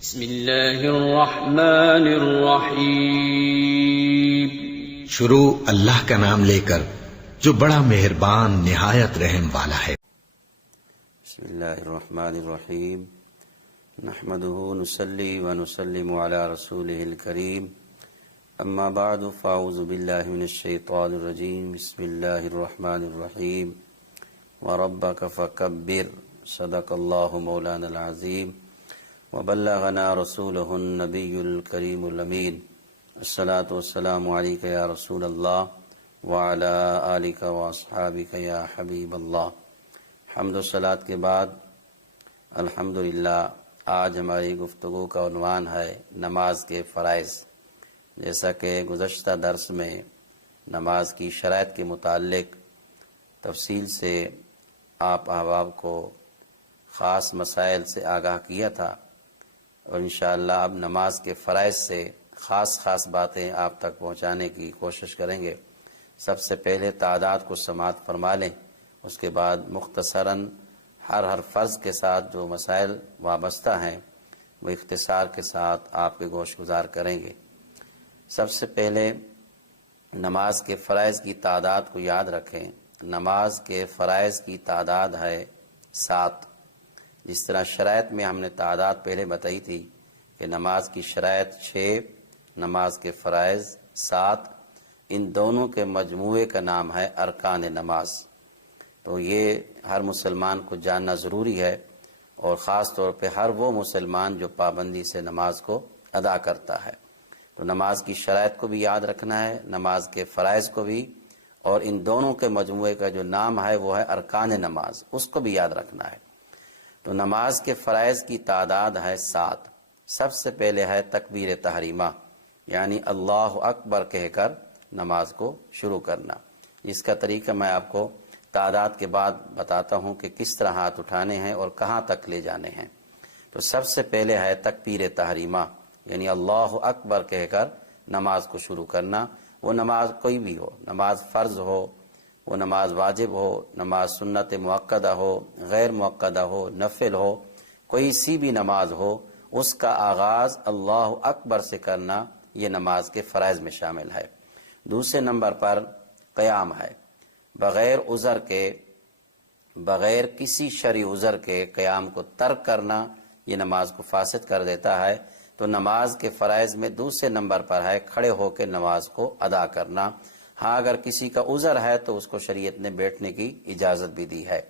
بسم اللہ الرحمن الرحیم۔ شروع اللہ کا نام لے کر جو بڑا مہربان نہایت رحم والا ہے۔ بسم اللہ الرحمن الرحیم، نحمده نصلی ونسلم علی رسولہ الکریم، اما بعد فاعوذ باللہ من الشیطان الرجیم، بسم اللہ الرحمن الرحیم، وربک فکبر، صدق اللہ مولانا العظیم، وبلغنا رسولہ النبی الکریم الامین، الصلاۃ والسلام علیک یا رسول اللہ وعلی آلک واصحابک یا حبیب اللہ۔ حمد و صلات کے بعد الحمدللہ آج ہماری گفتگو کا عنوان ہے نماز کے فرائض۔ جیسا کہ گزشتہ درس میں نماز کی شرائط کے متعلق تفصیل سے آپ احباب کو خاص مسائل سے آگاہ کیا تھا، اور انشاءاللہ اب نماز کے فرائض سے خاص باتیں آپ تک پہنچانے کی کوشش کریں گے۔ سب سے پہلے تعداد کو سماعت فرما لیں، اس کے بعد مختصراً ہر فرض کے ساتھ جو مسائل وابستہ ہیں وہ اختصار کے ساتھ آپ کے گوش گزار کریں گے۔ سب سے پہلے نماز کے فرائض کی تعداد کو یاد رکھیں۔ نماز کے فرائض کی تعداد ہے 7۔ جس طرح شرائط میں ہم نے تعداد پہلے بتائی تھی کہ نماز کی شرائط 6، نماز کے فرائض 7، ان دونوں کے مجموعے کا نام ہے ارکان نماز۔ تو یہ ہر مسلمان کو جاننا ضروری ہے، اور خاص طور پہ ہر وہ مسلمان جو پابندی سے نماز کو ادا کرتا ہے۔ تو نماز کی شرائط کو بھی یاد رکھنا ہے، نماز کے فرائض کو بھی، اور ان دونوں کے مجموعے کا جو نام ہے وہ ہے ارکان نماز، اس کو بھی یاد رکھنا ہے۔ تو نماز کے فرائض کی تعداد ہے 7۔ سب سے پہلے ہے تکبیر تحریمہ، یعنی اللہ اکبر کہہ کر نماز کو شروع کرنا۔ اس کا طریقہ میں آپ کو تعداد کے بعد بتاتا ہوں کہ کس طرح ہاتھ اٹھانے ہیں اور کہاں تک لے جانے ہیں۔ تو سب سے پہلے ہے تکبیر تحریمہ، یعنی اللہ اکبر کہہ کر نماز کو شروع کرنا۔ وہ نماز کوئی بھی ہو، نماز فرض ہو، وہ نماز واجب ہو، نماز سنت مؤکدہ ہو، غیر مؤکدہ ہو، نفل ہو، کوئی سی بھی نماز ہو، اس کا آغاز اللہ اکبر سے کرنا یہ نماز کے فرائض میں شامل ہے۔ دوسرے نمبر پر قیام ہے۔ بغیر عذر کے، بغیر کسی شرعی عذر کے قیام کو ترک کرنا یہ نماز کو فاسد کر دیتا ہے۔ تو نماز کے فرائض میں دوسرے نمبر پر ہے کھڑے ہو کے نماز کو ادا کرنا۔ ہاں اگر کسی کا عذر ہے تو اس کو شریعت نے بیٹھنے کی اجازت بھی دی ہے۔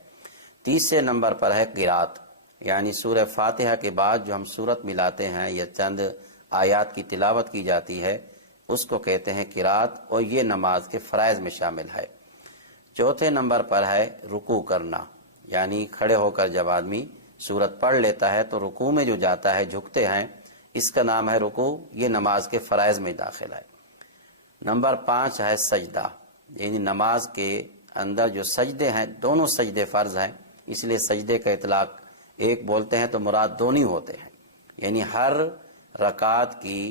تیسرے نمبر پر ہے قرات، یعنی سورہ فاتحہ کے بعد جو ہم سورت ملاتے ہیں یا چند آیات کی تلاوت کی جاتی ہے اس کو کہتے ہیں قرات، اور یہ نماز کے فرائض میں شامل ہے۔ چوتھے نمبر پر ہے رکوع کرنا، یعنی کھڑے ہو کر جب آدمی سورت پڑھ لیتا ہے تو رکوع میں جو جاتا ہے، جھکتے ہیں، اس کا نام ہے رکوع، یہ نماز کے فرائض میں داخل ہے۔ نمبر 5 ہے سجدہ، یعنی نماز کے اندر جو سجدے ہیں دونوں سجدے فرض ہیں، اس لیے سجدے کا اطلاق ایک بولتے ہیں تو مراد دونوں ہوتے ہیں۔ یعنی ہر رکعت کی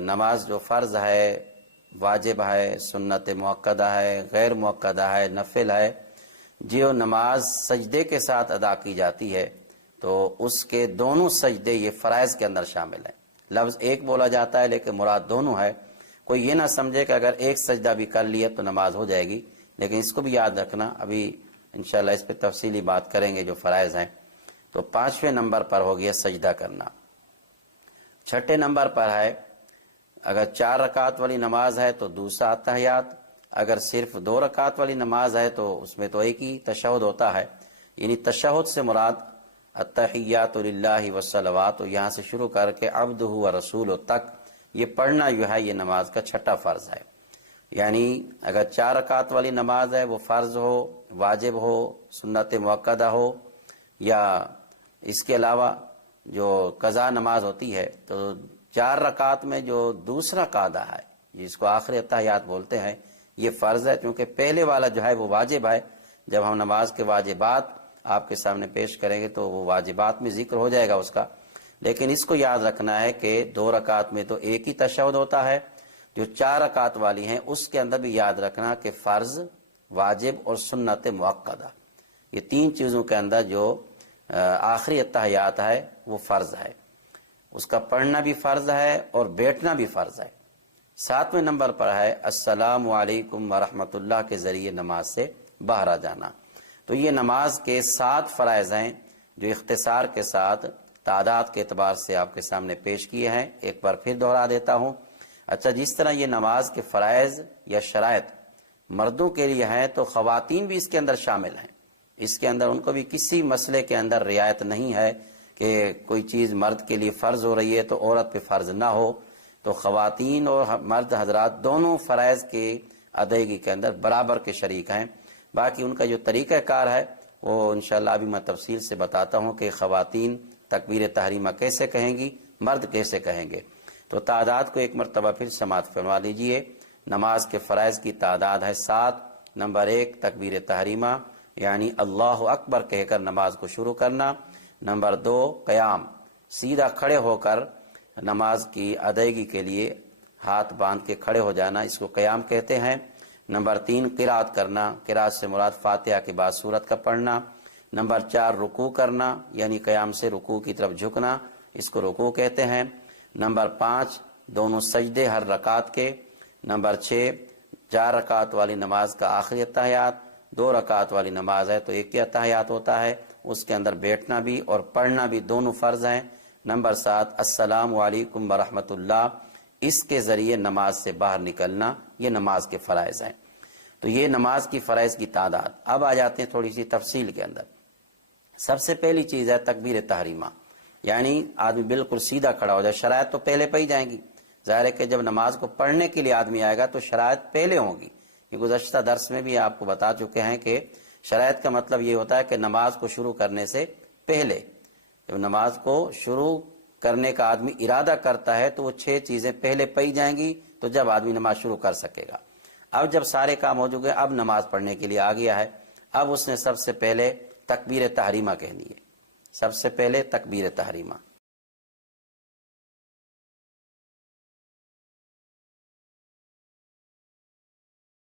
نماز جو فرض ہے، واجب ہے، سنت مؤکدہ ہے، غیر مؤکدہ ہے، نفل ہے، جو نماز سجدے کے ساتھ ادا کی جاتی ہے تو اس کے دونوں سجدے یہ فرائض کے اندر شامل ہیں۔ لفظ ایک بولا جاتا ہے لیکن مراد دونوں ہے۔ کوئی یہ نہ سمجھے کہ اگر ایک سجدہ بھی کر لیا تو نماز ہو جائے گی، لیکن اس کو بھی یاد رکھنا، ابھی انشاءاللہ اس پہ تفصیلی بات کریں گے جو فرائض ہیں۔ تو 5ویں نمبر پر ہو گیا سجدہ کرنا۔ 6 نمبر پر ہے اگر 4 رکعت والی نماز ہے تو دوسرا اتحیات، اگر صرف 2 رکعت والی نماز ہے تو اس میں تو ایک ہی تشہد ہوتا ہے، یعنی تشہد سے مراد التحیات للہ والصلوات، یہاں سے شروع کر کے عبدہ ورسولہ تک یہ پڑھنا جو ہے یہ نماز کا 6 فرض ہے۔ یعنی اگر 4 رکعت والی نماز ہے، وہ فرض ہو، واجب ہو، سنت مؤکدہ ہو، یا اس کے علاوہ جو قضا نماز ہوتی ہے، تو 4 رکعت میں جو دوسرا قاعدہ ہے جس کو آخری اتحیات بولتے ہیں یہ فرض ہے، کیونکہ پہلے والا جو ہے وہ واجب ہے۔ جب ہم نماز کے واجبات آپ کے سامنے پیش کریں گے تو وہ واجبات میں ذکر ہو جائے گا اس کا، لیکن اس کو یاد رکھنا ہے کہ 2 رکعت میں تو ایک ہی تشہد ہوتا ہے، جو 4 رکعت والی ہیں اس کے اندر بھی یاد رکھنا کہ فرض، واجب اور سنت مؤکدہ، یہ 3 چیزوں کے اندر جو آخری اتحیات ہے وہ فرض ہے۔ اس کا پڑھنا بھی فرض ہے اور بیٹھنا بھی فرض ہے۔ 7ویں نمبر پر ہے السلام علیکم ورحمۃ اللہ کے ذریعے نماز سے باہر آ جانا۔ تو یہ نماز کے 7 فرائض ہیں جو اختصار کے ساتھ تعداد کے اعتبار سے آپ کے سامنے پیش کیے ہیں۔ ایک بار پھر دہرا دیتا ہوں۔ اچھا، جس طرح یہ نماز کے فرائض یا شرائط مردوں کے لیے ہیں تو خواتین بھی اس کے اندر شامل ہیں۔ اس کے اندر ان کو بھی کسی مسئلے کے اندر رعایت نہیں ہے کہ کوئی چیز مرد کے لیے فرض ہو رہی ہے تو عورت پہ فرض نہ ہو۔ تو خواتین اور مرد حضرات دونوں فرائض کے ادائیگی کے اندر برابر کے شریک ہیں۔ باقی ان کا جو طریقہ کار ہے وہ انشاءاللہ ابھی میں تفصیل سے بتاتا ہوں کہ خواتین تکبیر تحریمہ کیسے کہیں گی، مرد کیسے کہیں گے۔ تو تعداد کو ایک مرتبہ پھر سماعت فرما لیجئے۔ نماز کے فرائض کی تعداد ہے 7۔ نمبر 1 تکبیر تحریمہ یعنی اللہ اکبر کہہ کر نماز کو شروع کرنا۔ نمبر 2 قیام، سیدھا کھڑے ہو کر نماز کی ادائیگی کے لیے ہاتھ باندھ کے کھڑے ہو جانا، اس کو قیام کہتے ہیں۔ نمبر 3 قرات کرنا، قرات سے مراد فاتحہ کے بعد سورت کا پڑھنا۔ نمبر 4 رکوع کرنا یعنی قیام سے رکوع کی طرف جھکنا، اس کو رکوع کہتے ہیں۔ نمبر 5 دونوں سجدے ہر رکعت کے۔ نمبر 6 4 رکعت والی نماز کا آخری اتحیات، 2 رکعت والی نماز ہے تو ایک ہی اتحیات ہوتا ہے، اس کے اندر بیٹھنا بھی اور پڑھنا بھی دونوں فرض ہیں۔ نمبر 7 السلام علیکم ورحمۃ اللہ، اس کے ذریعے نماز سے باہر نکلنا، یہ نماز کے فرائض ہیں۔ تو یہ نماز کی فرائض کی تعداد۔ اب آ جاتے ہیں تھوڑی سی تفصیل کے اندر۔ سب سے پہلی چیز ہے تکبیر تحریمہ، یعنی آدمی بالکل سیدھا کھڑا ہو جائے۔ شرائط تو پہلے پہ ہی جائیں گی، ظاہر ہے کہ جب نماز کو پڑھنے کے لیے آدمی آئے گا تو شرائط پہلے ہوں گی۔ یہ گزشتہ درس میں بھی آپ کو بتا چکے ہیں کہ شرائط کا مطلب یہ ہوتا ہے کہ نماز کو شروع کرنے سے پہلے، جب نماز کو شروع کرنے کا آدمی ارادہ کرتا ہے تو وہ 6 چیزیں پہلے پئی جائیں گی، تو جب آدمی نماز شروع کر سکے گا۔ اب جب سارے کام ہو چکے، اب نماز پڑھنے کے لیے آ گیا ہے، اب اس نے سب سے پہلے تکبیر تحریمہ کہنی ہے۔ سب سے پہلے تکبیر تحریمہ،